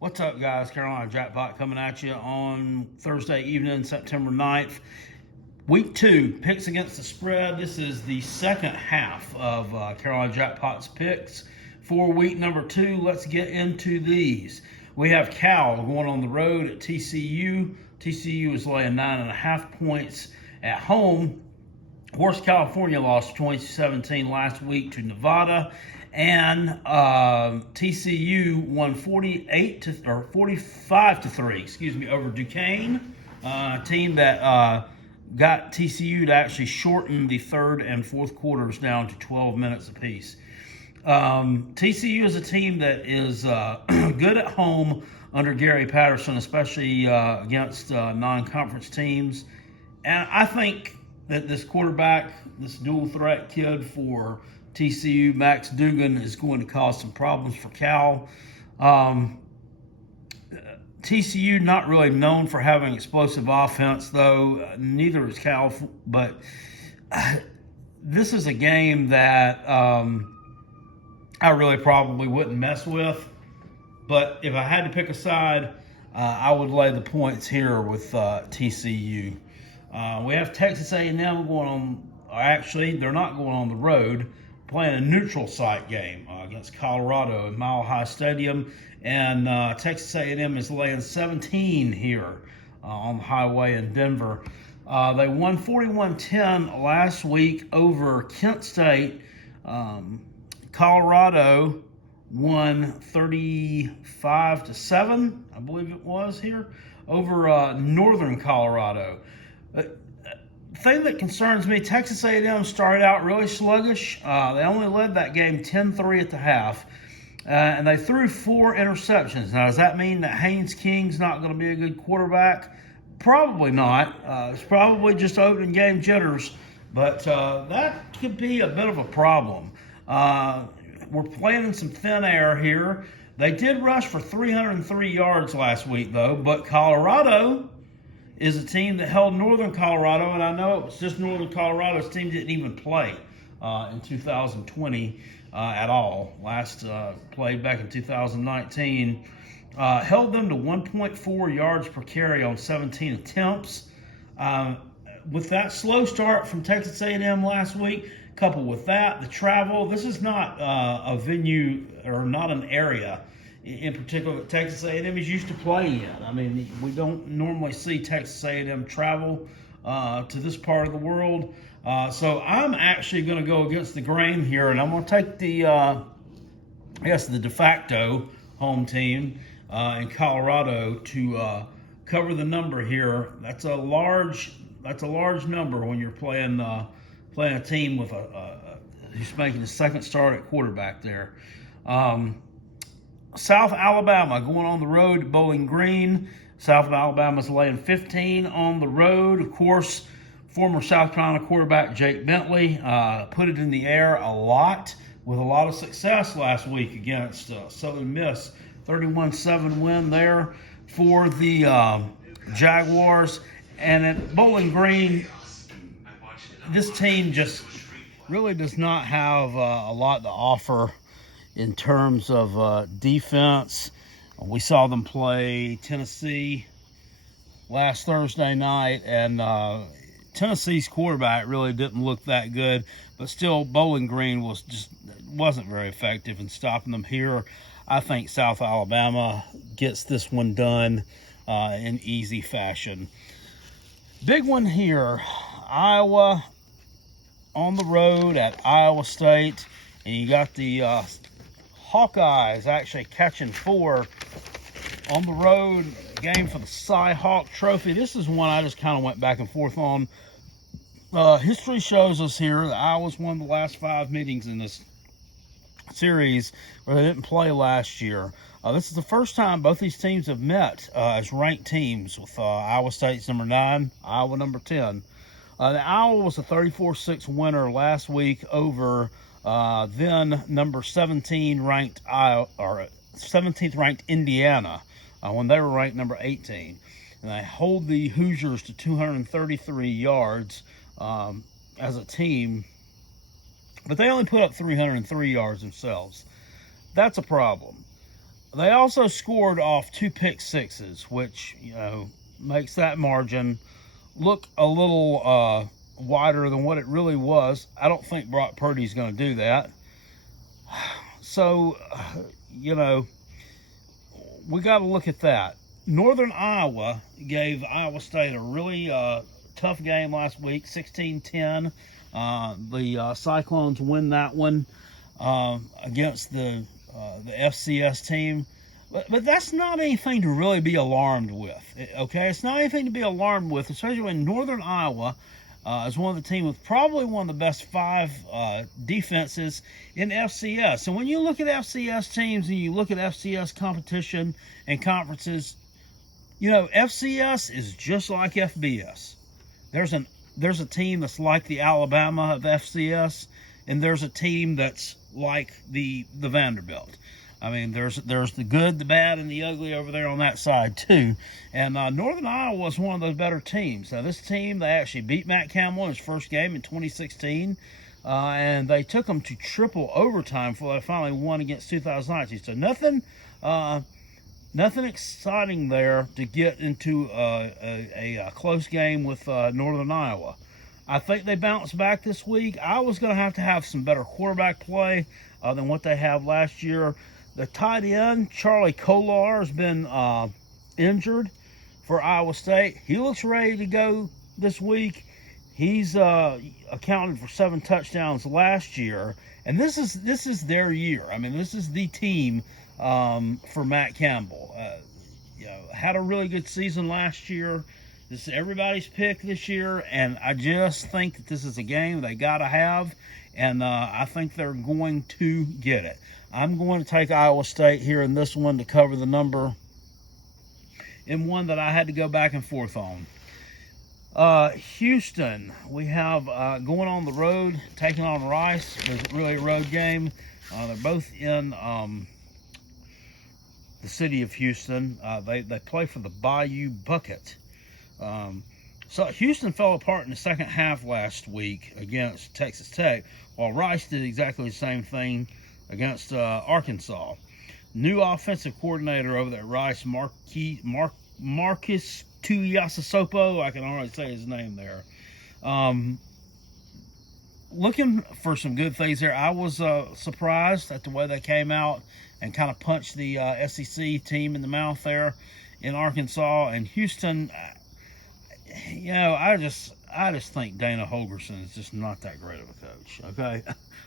What's up, guys? Carolina Jackpot coming at you on Thursday evening, September 9th. Week 2, picks against the spread. This is the second half of Carolina Jackpot's picks for week number 2. Let's get into these. We have Cal going on the road at TCU. TCU is laying 9.5 points at home. Of course, California lost 2017 last week to Nevada, and TCU won 45-3, over Duquesne, a team that got TCU to actually shorten the third and fourth quarters down to 12 minutes apiece. TCU is a team that is good at home under Gary Patterson, especially against non-conference teams, and I think that this quarterback, this dual threat kid for TCU, Max Duggan, is going to cause some problems for Cal. TCU not really known for having explosive offense, though. Neither is Cal, but this is a game that I really probably wouldn't mess with. But if I had to pick a side, I would lay the points here with TCU. We have Texas A&M going on. Actually, they're not going on the road, playing a neutral site game against Colorado at Mile High Stadium, and Texas A&M is laying 17 here on the highway in Denver. They won 41-10 last week over Kent State. Colorado won 35-7, I believe it was here, over Northern Colorado. Thing that concerns me, Texas A&M started out really sluggish. They only led that game 10-3 at the half, and they threw 4 interceptions. Now, does that mean that Haynes King's not going to be a good quarterback? Probably not. It's probably just opening game jitters, but that could be a bit of a problem. We're playing in some thin air here. They did rush for 303 yards last week, though, but Colorado is a team that held Northern Colorado, and I know it was just Northern Colorado's team didn't even play in 2020 at all. Last played back in 2019. Held them to 1.4 yards per carry on 17 attempts. With that slow start from Texas A&M last week, coupled with that, the travel, this is not a venue or not an area in particular that Texas A&M is used to playing in. I mean, we don't normally see Texas A&M travel to this part of the world. So I'm actually going to go against the grain here, and I'm going to take the de facto home team in Colorado to cover the number here. That's a large number when you're playing a team with who's making the second start at quarterback there. South Alabama going on the road to Bowling Green. South Alabama's laying 15 on the road. Of course, former South Carolina quarterback Jake Bentley put it in the air a lot with a lot of success last week against Southern Miss. 31-7 win there for the Jaguars. And at Bowling Green, this team just really does not have a lot to offer in terms of defense. We saw them play Tennessee last Thursday night, and Tennessee's quarterback really didn't look that good, but still Bowling Green wasn't very effective in stopping them here. I think South Alabama gets this one done in easy fashion. Big one here, Iowa on the road at Iowa State, and you got the Hawkeyes actually catching 4 on the road, game for the Cy Hawk Trophy. This is one I just kind of went back and forth on. History shows us here that Iowa's won the last 5 meetings in this series where they didn't play last year. This is the first time both these teams have met as ranked teams, with Iowa State's number 9, Iowa number 10. Iowa was a 34-6 winner last week over then number 17 ranked 17th ranked Indiana when they were ranked number 18, and they hold the Hoosiers to 233 yards as a team, but they only put up 303 yards themselves. That's a problem. They also scored off 2 pick sixes, which, makes that margin look a little wider than what it really was. I don't think Brock Purdy's going to do that. So, we got to look at that. Northern Iowa gave Iowa State a really tough game last week, 16-10. The Cyclones win that one against the FCS team. But that's not anything to really be alarmed with, okay? It's not anything to be alarmed with, especially when Northern Iowa is one of the teams with probably one of the best 5 defenses in FCS. And when you look at FCS teams and you look at FCS competition and conferences, FCS is just like FBS. There's a team that's like the Alabama of FCS, and there's a team that's like the Vanderbilt. I mean, there's the good, the bad, and the ugly over there on that side too. And Northern Iowa was one of those better teams. Now, this team, they actually beat Matt Campbell in his first game in 2016, and they took them to triple overtime before they finally won against 2019. So nothing exciting there to get into a close game with Northern Iowa. I think they bounced back this week. Iowa's going to have some better quarterback play than what they have last year. The tight end, Charlie Kolar, has been injured for Iowa State. He looks ready to go this week. He's accounted for 7 touchdowns last year, and this is their year. I mean, this is the team for Matt Campbell. Had a really good season last year. This is everybody's pick this year, and I just think that this is a game they got to have, and I think they're going to get it. I'm going to take Iowa State here in this one to cover the number, in one that I had to go back and forth on. Houston, we have going on the road, taking on Rice. It's really a road game. They're both in the city of Houston. They play for the Bayou Bucket. So Houston fell apart in the second half last week against Texas Tech, while Rice did exactly the same thing against Arkansas. New offensive coordinator over there, Rice, Marcus Tuiasosopo. I can already say his name there. Looking for some good things there. I was surprised at the way they came out and kind of punched the SEC team in the mouth there in Arkansas. And Houston, I just think Dana Holgorsen is just not that great of a coach, okay?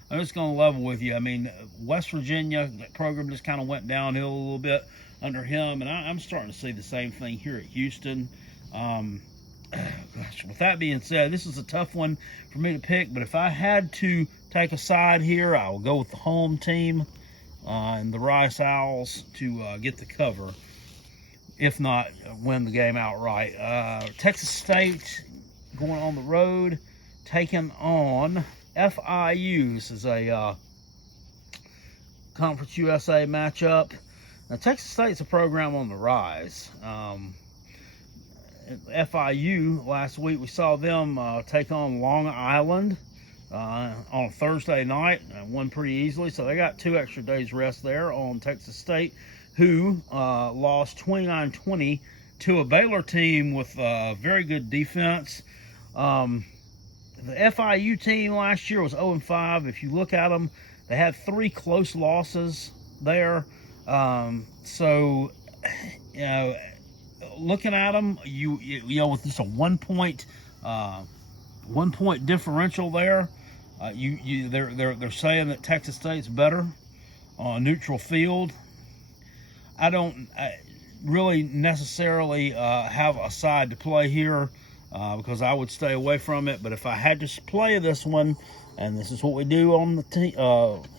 I'm just going to level with you. I mean, West Virginia, that program just kind of went downhill a little bit under him, and I'm starting to see the same thing here at Houston. With that being said, this is a tough one for me to pick, but if I had to take a side here, I will go with the home team and the Rice Owls to get the cover, if not win the game outright. Texas State going on the road, taking on FIU. This is a Conference USA matchup. Now, Texas State's a program on the rise. FIU, last week, we saw them take on Long Island on a Thursday night and won pretty easily. So they got 2 extra days rest there on Texas State, who lost 29-20 to a Baylor team with very good defense. The FIU team last year was 0-5. If you look at them, they had 3 close losses there. Looking at them, with just a 1 point differential there, they're saying that Texas State's better on a neutral field. I don't really necessarily have a side to play here because I would stay away from it. But if I had to play this one, and this is what we do on the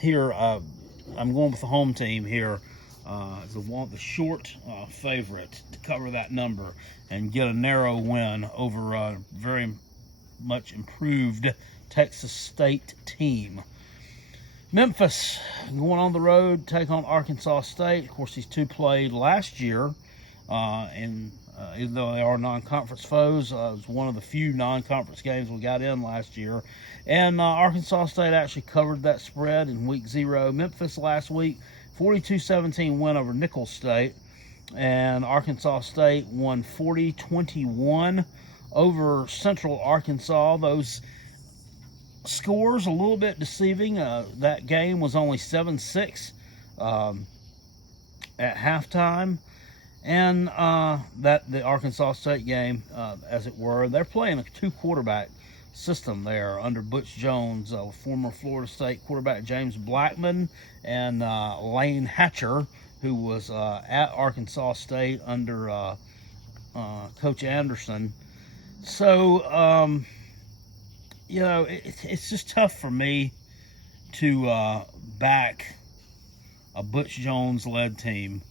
here, I'm going with the home team here. The short favorite to cover that number and get a narrow win over a very much improved Texas State team. Memphis going on the road, take on Arkansas State. Of course, these two played last year, and even though they are non-conference foes, it was one of the few non-conference games we got in last year. And Arkansas State actually covered that spread in week 0. Memphis last week 42-17 win over Nicholls State. And Arkansas State won 40-21 over Central Arkansas. Those scores a little bit deceiving. That game was only 7-6 at halftime. And that the Arkansas State game, as it were, they're playing a two-quarterback system there under Butch Jones, former Florida State quarterback James Blackman, and Lane Hatcher, who was at Arkansas State under Coach Anderson. So, you know, it's just tough for me to back a Butch Jones-led team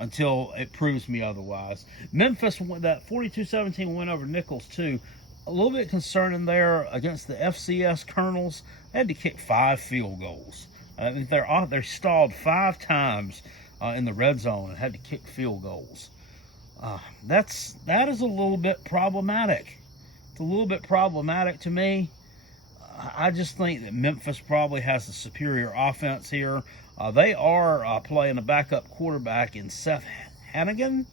until it proves me otherwise. Memphis won that 42-17 win over Nicholls, too. A little bit concerning there against the FCS Colonels. They had to kick 5 field goals. They're stalled 5 times in the red zone and had to kick field goals. That is a little bit problematic. It's a little bit problematic to me. I just think that Memphis probably has the superior offense here. They are playing a backup quarterback in Seth Hannigan.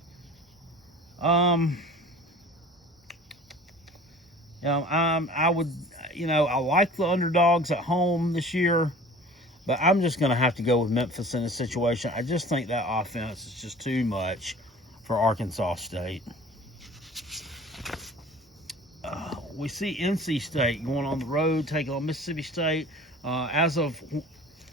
I like the underdogs at home this year, but I'm just going to have to go with Memphis in this situation. I just think that offense is just too much for Arkansas State. We see NC State going on the road, taking on Mississippi State. As of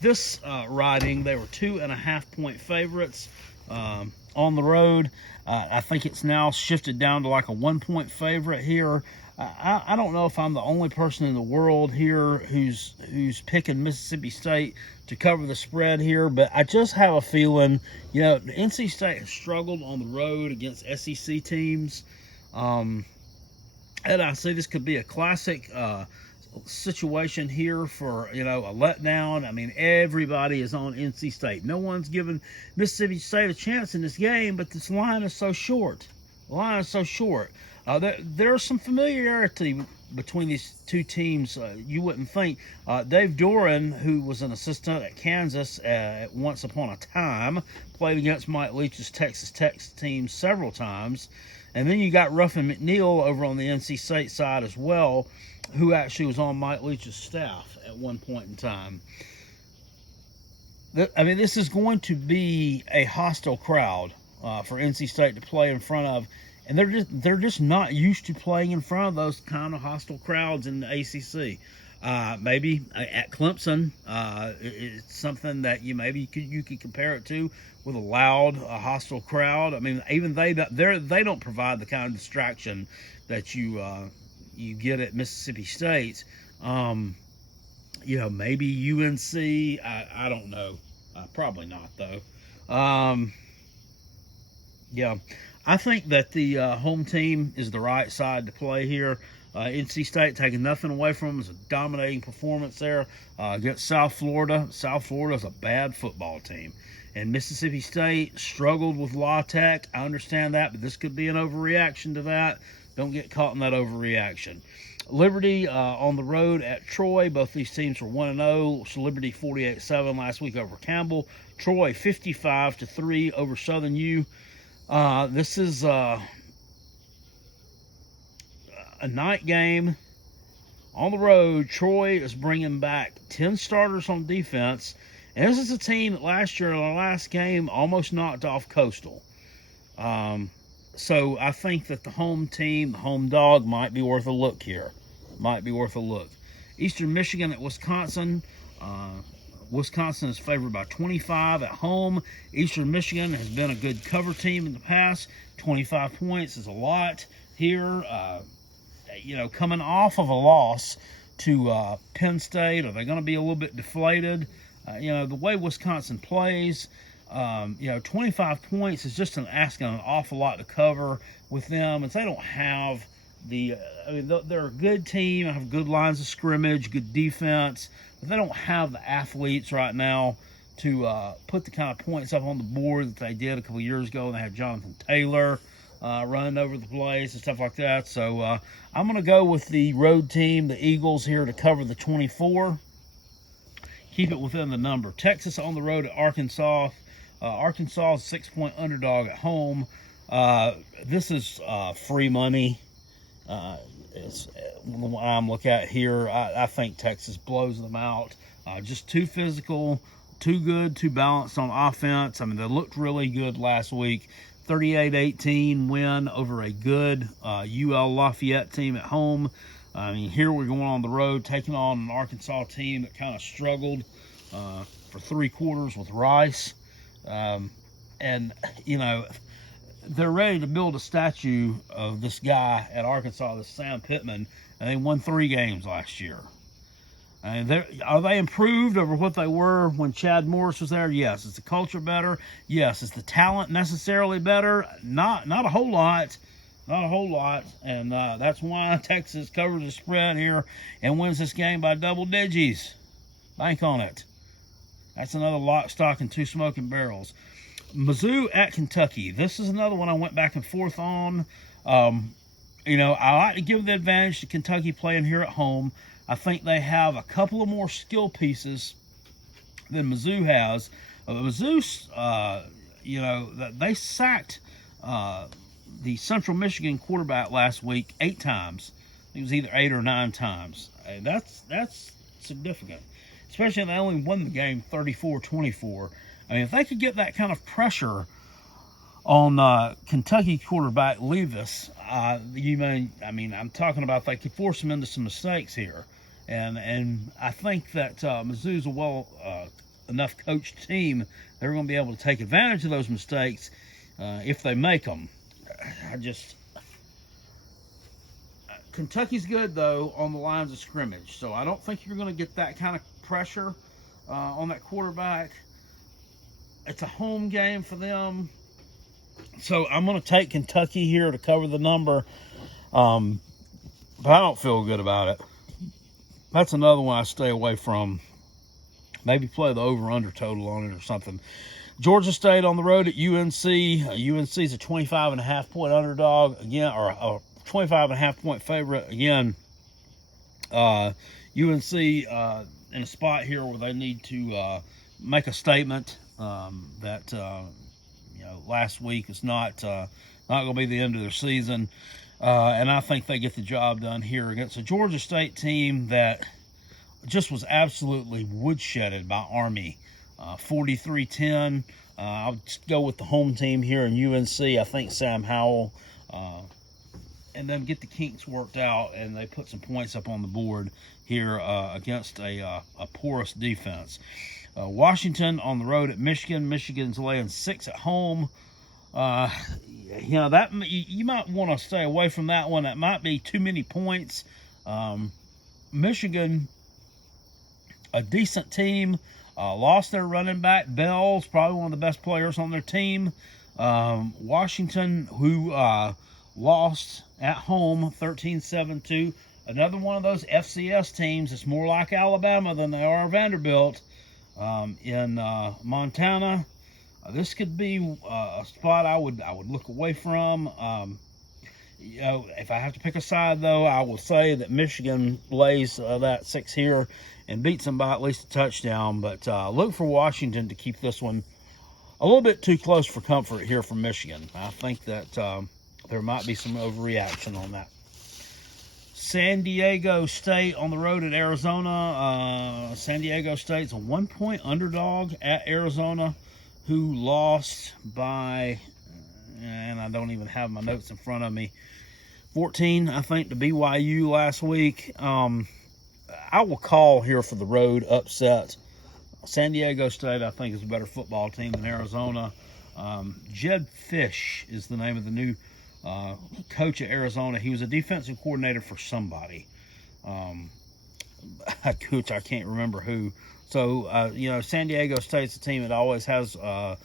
this writing, they were 2.5-point favorites on the road. I think it's now shifted down to like a 1-point favorite here. I don't know if I'm the only person in the world here who's picking Mississippi State to cover the spread here, but I just have a feeling, you know, NC State has struggled on the road against SEC teams. And I see this could be a classic situation here for, you know, a letdown. I mean, everybody is on NC State. No one's giving Mississippi State a chance in this game, but this line is so short. The line is so short. There's some familiarity between these two teams. You wouldn't think. Dave Doran, who was an assistant at Kansas once upon a time, played against Mike Leach's Texas Tech team several times. And then you got Ruffin McNeil over on the NC State side as well, who actually was on Mike Leach's staff at one point in time. I mean, this is going to be a hostile crowd for NC State to play in front of, and they're just not used to playing in front of those kind of hostile crowds in the ACC. Maybe at Clemson, it's something that you could compare it to with a loud, hostile crowd. I mean, even they don't provide the kind of distraction that you get at Mississippi State. You know, maybe UNC. I don't know. Probably not though. Yeah, I think that the home team is the right side to play here. NC State taking nothing away from them. It's a dominating performance there against South Florida. South Florida is a bad football team. And Mississippi State struggled with La Tech. I understand that, but this could be an overreaction to that. Don't get caught in that overreaction. Liberty on the road at Troy. Both these teams were 1-0. So Liberty 48-7 last week over Campbell. Troy 55-3 over Southern U. This is a night game on the road. Troy is bringing back 10 starters on defense. And this is a team that last year in the last game almost knocked off Coastal. So I think that the home team, the home dog, might be worth a look here. Might be worth a look. Eastern Michigan at Wisconsin. Wisconsin is favored by 25 at home. Eastern Michigan has been a good cover team in the past. 25 points is a lot here. You know, coming off of a loss to Penn State, are they going to be a little bit deflated? You know, the way Wisconsin plays, you know, 25 points is just asking an awful lot to cover with them. And they don't have I mean, they're a good team, have good lines of scrimmage, good defense, but they don't have the athletes right now to put the kind of points up on the board that they did a couple years ago. And they had Jonathan Taylor running over the place and stuff like that. So I'm going to go with the road team, the Eagles here, to cover the 24. keep it within the number. Texas on the road at Arkansas. Arkansas is 6-point underdog at home. This is free money. It's what I'm looking at here. I think Texas blows them out. Just too physical, too good, too balanced on offense. I mean, they looked really good last week. 38-18 win over a good UL Lafayette team at home. I mean, here we're going on the road, taking on an Arkansas team that kind of struggled for 3 quarters with Rice. And, you know, they're ready to build a statue of this guy at Arkansas, this Sam Pittman, and they won 3 games last year. And are they improved over what they were when Chad Morris was there? Yes. Is the culture better? Yes. Is the talent necessarily better? Not a whole lot. Not a whole lot. And that's why Texas covers the spread here and wins this game by double digits. Bank on it. That's another lock, stock, and 2 smoking barrels. Mizzou at Kentucky. This is another one I went back and forth on. You know, I like to give the advantage to Kentucky playing here at home. I think they have a couple of more skill pieces than Mizzou has. Mizzou, you know, they sacked the Central Michigan quarterback last week 8 times. It was either 8 or 9 times. That's significant, especially if they only won the game 34-24. I mean, if they could get that kind of pressure on Kentucky quarterback Levis, I mean, I'm talking about they could force him into some mistakes here. And I think that Mizzou's a well enough coached team. They're going to be able to take advantage of those mistakes if they make them. Kentucky's good, though, on the lines of scrimmage. So I don't think you're going to get that kind of pressure on that quarterback. It's a home game for them. So I'm going to take Kentucky here to cover the number. But I don't feel good about it. That's another one I stay away from. Maybe play the over-under total on it or something. Georgia State on the road at UNC. UNC is a 25.5-point underdog again, or a 25.5-point favorite again. UNC in a spot here where they need to make a statement that you know, last week is not going to be the end of their season. And I think they get the job done here against a Georgia State team that just was absolutely woodshedded by Army. 43-10. I'll just go with the home team here in UNC. I think Sam Howell and then get the kinks worked out, and they put some points up on the board here against a porous defense. Washington on the road at Michigan. Michigan's laying 6 at home. You know, that you might want to stay away from that one. That might be too many points. Michigan, a decent team, lost their running back. Bell's probably one of the best players on their team. Washington, who lost at home 13-7 another one of those FCS teams that's more like Alabama than they are Vanderbilt in Montana. This could be a spot I would look away from. You know, if I have to pick a side, though, I will say that Michigan lays that 6 here and beats them by at least a touchdown. But look for Washington to keep this one a little bit too close for comfort here from Michigan. I think that there might be some overreaction on that. San Diego State on the road at Arizona. San Diego State's a 1-point underdog at Arizona, who lost by, and I don't even have my notes in front of me, 14, I think, to BYU last week. I will call here for the road upset. San Diego State, I think, is a better football team than Arizona. Jed Fish is the name of the new coach at Arizona. He was a defensive coordinator for somebody. A coach, I can't remember who. So, you know, San Diego State's a team that always has a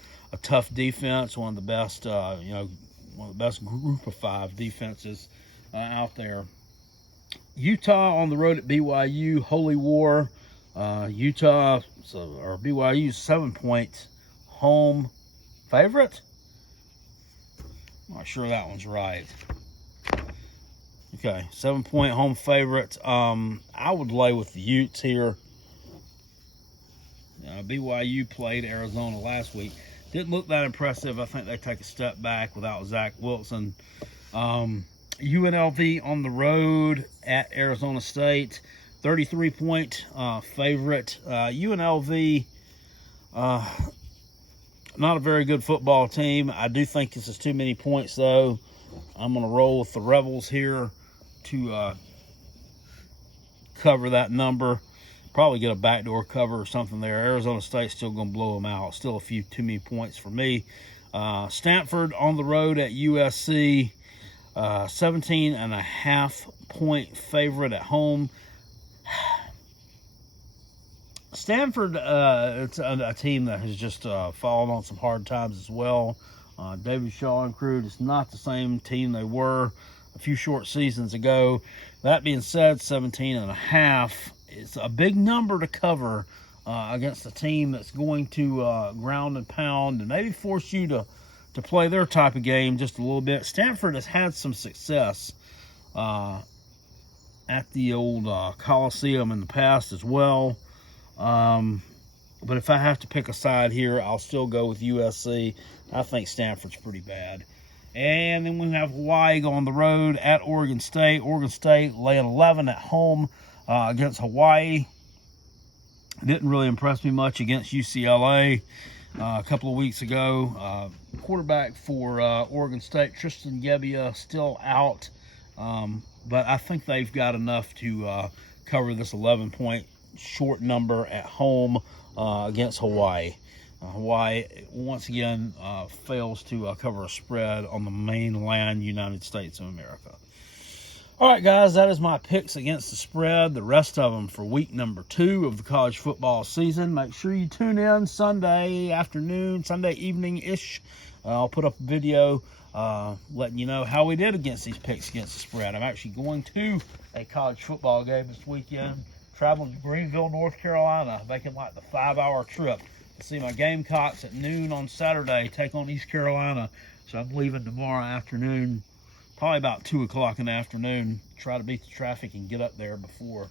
tough defense, one of the best, you know, one of the best group of 5 defenses out there. Utah on the road at BYU, Holy War. Utah, or BYU's 7-point home favorite. I'm not sure that one's right. Okay, 7-point home favorite. I would lay with the Utes here. BYU played Arizona last week. Didn't look that impressive. I think they take a step back without Zach Wilson. UNLV on the road at Arizona State, 33-point favorite. UNLV, not a very good football team. I do think this is too many points, though. I'm going to roll with the Rebels here to cover that number. Probably get a backdoor cover or something there. Arizona State's still going to blow them out. Still a few too many points for me. Stanford on the road at USC, 17.5-point favorite at home. Stanford, it's a team that has just fallen on some hard times as well. David Shaw and crew, it's not the same team they were a few short seasons ago. That being said, 17.5 is a big number to cover against a team that's going to ground and pound and maybe force you to play their type of game just a little bit. Stanford has had some success at the old Coliseum in the past as well. But if I have to pick a side here, I'll still go with USC. I think Stanford's pretty bad. And then we have Hawaii go on the road at Oregon State. Oregon State laying 11 at home against Hawaii. Didn't really impress me much against UCLA a couple of weeks ago. Quarterback for Oregon State, Tristan Gebbia, still out. But I think they've got enough to cover this 11-point short number at home against Hawaii. Hawaii, once again, fails to cover a spread on the mainland United States of America. All right, guys, that is my picks against the spread. The rest of them for week number 2 of the college football season. Make sure you tune in Sunday afternoon, Sunday evening-ish. I'll put up a video letting you know how we did against these picks against the spread. I'm actually going to a college football game this weekend, traveling to Greenville, North Carolina, making like the 5-hour trip to see my Gamecocks at noon on Saturday take on East Carolina. So I'm leaving tomorrow afternoon, probably about 2 o'clock in the afternoon, try to beat the traffic and get up there before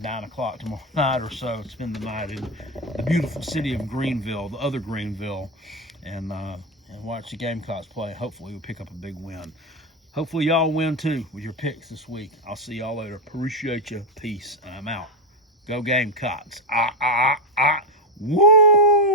9 o'clock tomorrow night or so. Spend the night in the beautiful city of Greenville, the other Greenville, and watch the Gamecocks play. Hopefully we'll pick up a big win. Hopefully y'all win too with your picks this week. I'll see y'all later. Appreciate you. Peace. I'm out. Go Gamecocks. Woo!